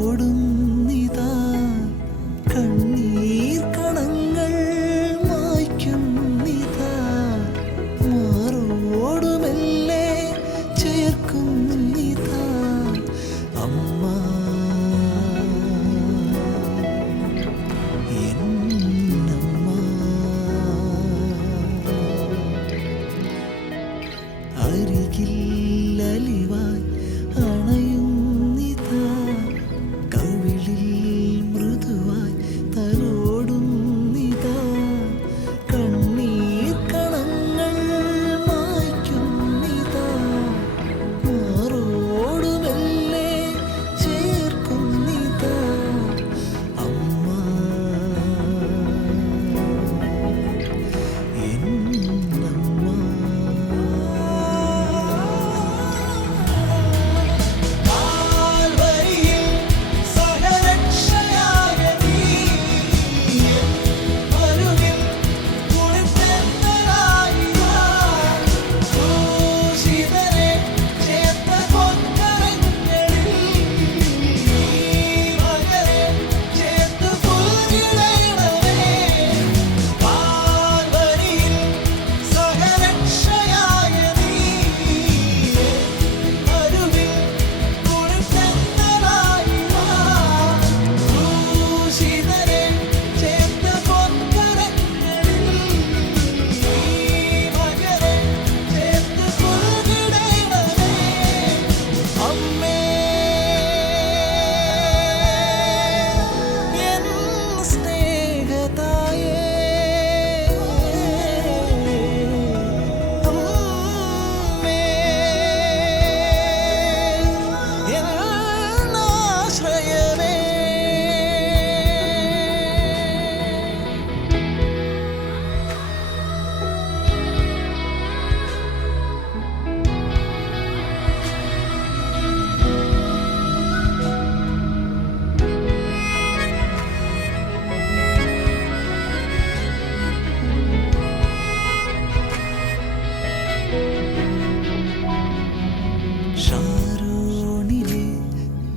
ஓடும்.